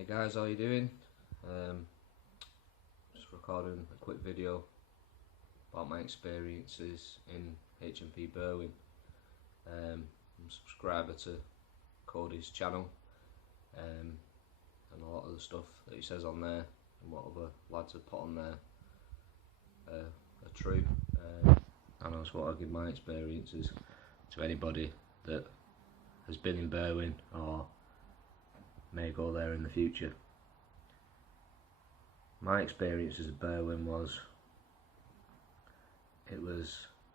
Hey guys, how you doing? Just recording a quick video about my experiences in HMP Berwyn. I'm a subscriber to Cody's channel, and a lot of the stuff that he says on there and what other lads have put on there are true. And I just want to give my experiences to anybody that has been in Berwyn or may go there in the future. My experiences at Berwyn was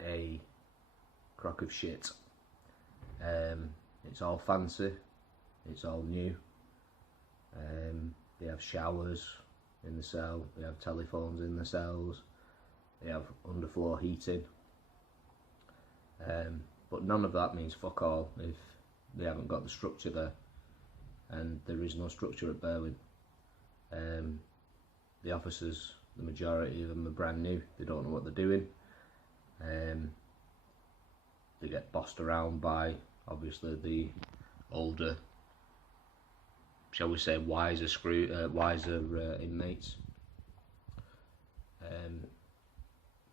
a crock of shit. It's all fancy, it's all new. They have showers in the cell, they have telephones in the cells, they have underfloor heating. But none of that means fuck all if they haven't got the structure there, and there is no structure at Berwyn. The officers, the majority of them are brand new, they don't know what they're doing. They get bossed around by obviously the older, shall we say, wiser inmates.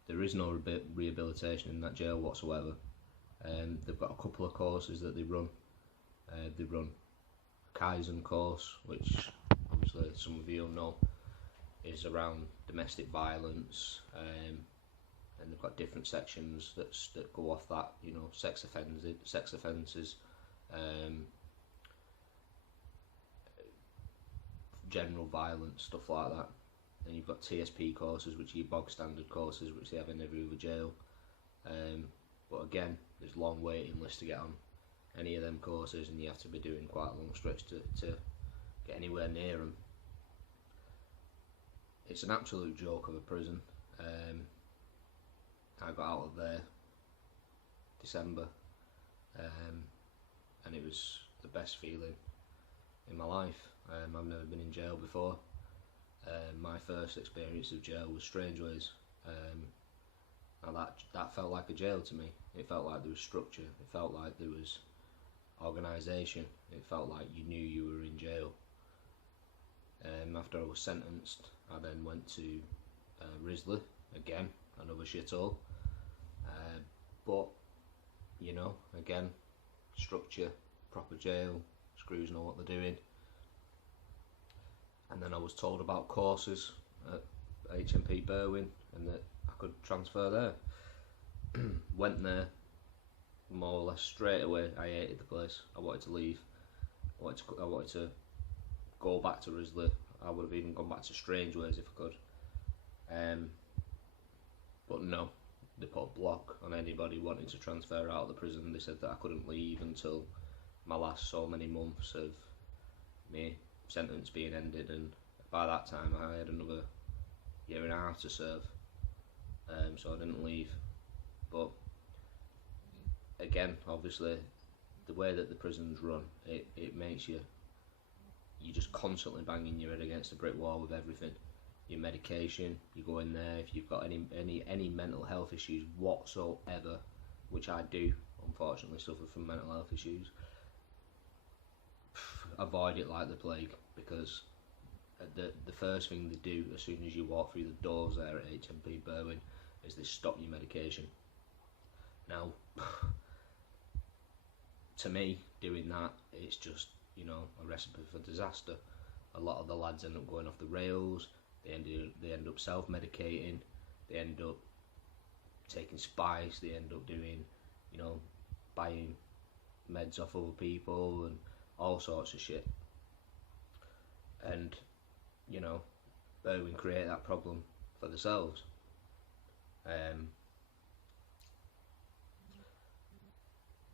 There is no rehabilitation in that jail whatsoever. They've got a couple of courses that they run. They run a Kaizen course, which obviously some of you know is around domestic violence, and they've got different sections that go off that, you know, sex offences, general violence, stuff like that. And you've got TSP courses, which are your bog standard courses, which they have in every other jail. But again, there's long waiting lists to get on any of them courses, and you have to be doing quite a long stretch to get anywhere near them. It's an absolute joke of a prison. I got out of there December, and it was the best feeling in my life. I've never been in jail before. My first experience of jail was Strangeways. Now that felt like a jail to me. It felt like there was structure, it felt like there was organisation, it felt like you knew you were in jail. After I was sentenced, I then went to Risley, again, another shithole. But, you know, again, structure, proper jail, screws know what they're doing. And then I was told about courses at HMP Berwyn and that I could transfer there. Went there, more or less straight away. I hated the place. I wanted to leave. I wanted to go back to Risley. I would have even gone back to Strangeways if I could. But no, they put a block on anybody wanting to transfer out of the prison. They said that I couldn't leave until my last so many months of my sentence being ended, and by that time I had another year and a half to serve. So I didn't leave. But again, obviously, the way that the prisons run, it makes you just constantly banging your head against a brick wall with everything. Your medication, you go in there, if you've got any mental health issues whatsoever, which I do, unfortunately, suffer from mental health issues, avoid it like the plague, because the first thing they do as soon as you walk through the doors there at HMP Berwyn is they stop your medication. Now, to me, doing that, it's just, you know, a recipe for disaster. A lot of the lads end up going off the rails, they end up self-medicating, they end up taking spice, they end up doing, you know, buying meds off other people and all sorts of shit. And, you know, Berwyn create that problem for themselves.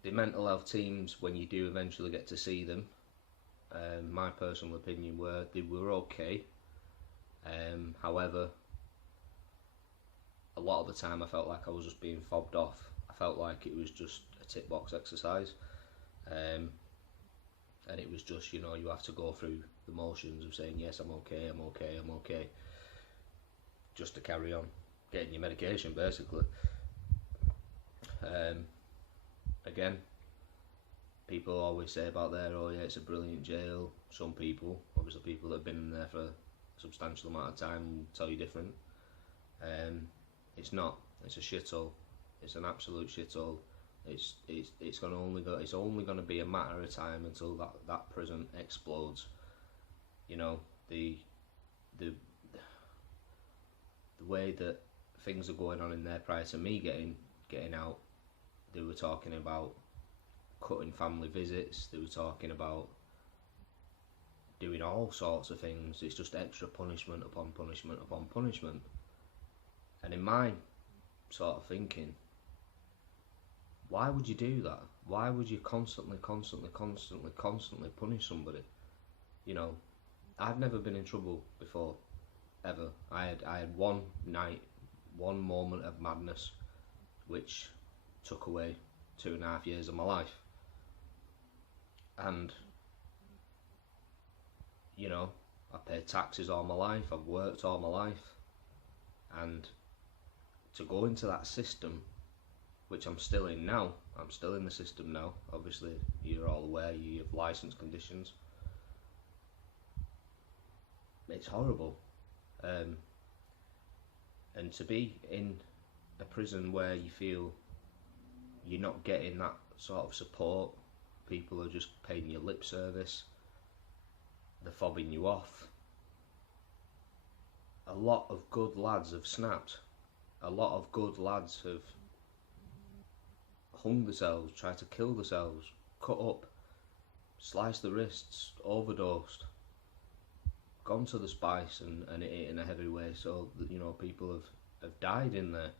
The mental health teams, when you do eventually get to see them, my personal opinion they were okay. However, a lot of the time I felt like I was just being fobbed off. I felt like it was just a tick box exercise. And it was just, you know, you have to go through the motions of saying, yes, I'm okay, I'm okay, I'm okay, just to carry on getting your medication, basically. Again, people always say about there, oh yeah, it's a brilliant jail. Some people, obviously people that have been in there for a substantial amount of time, will tell you different. It's not. It's a shithole. It's an absolute shithole. It's only gonna be a matter of time until that prison explodes. You know, the way that things are going on in there prior to me getting out, they were talking about cutting family visits. They were talking about doing all sorts of things. It's just extra punishment upon punishment upon punishment. And in my sort of thinking, why would you do that? Why would you constantly punish somebody? You know, I've never been in trouble before, ever. I had one night, one moment of madness, which took away 2.5 years of my life. And, you know, I paid taxes all my life, I've worked all my life, and to go into that system, which I'm still in now, I'm still in the system now, obviously you're all aware, you have licence conditions, it's horrible. And to be in a prison where you feel you're not getting that sort of support, people are just paying you lip service, they're fobbing you off. A lot of good lads have snapped. A lot of good lads have hung themselves, tried to kill themselves, cut up, sliced the wrists, overdosed, gone to the spice and it in a heavy way, so that, you know, people have died in there.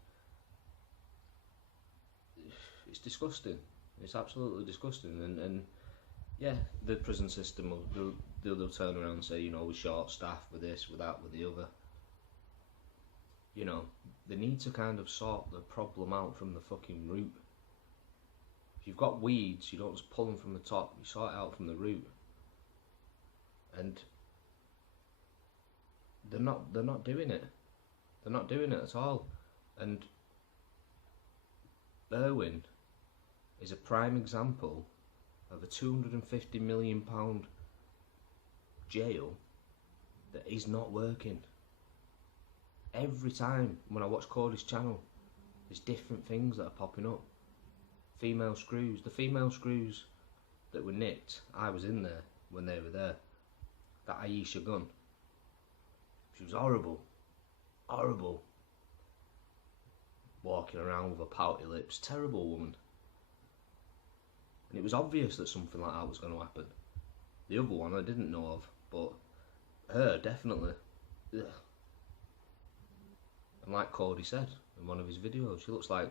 It's disgusting. It's absolutely disgusting. And yeah, the prison system they'll turn around and say, you know, we're short staffed with this, with that, with the other. You know, they need to kind of sort the problem out from the fucking root. If you've got weeds, you don't just pull them from the top, you sort it out from the root. And they're not doing it. They're not doing it at all. And Berwyn is a prime example of a £250 million jail that is not working. Every time when I watch Cody's channel, there's different things that are popping up. Female screws. The female screws that were nicked, I was in there when they were there. That Aisha gun. She was horrible. Horrible. Walking around with her pouty lips. Terrible woman. And it was obvious that something like that was going to happen. The other one I didn't know of, but her definitely. Ugh. And like Cody said in one of his videos, she looks like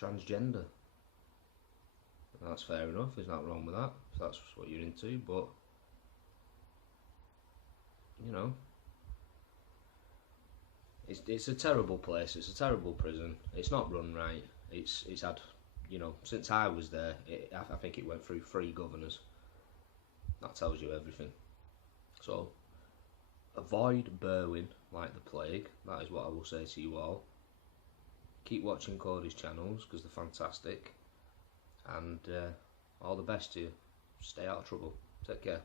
transgender. And that's fair enough, there's nothing wrong with that, if that's what you're into, but you know, it's a terrible place, it's a terrible prison, it's not run right, it's had, you know, since I was there, I think it went through 3 governors. That tells you everything. So avoid Berwyn like the plague, that is what I will say to you all. Keep watching Cody's channels because they're fantastic, and all the best to you. Stay out of trouble. Take care.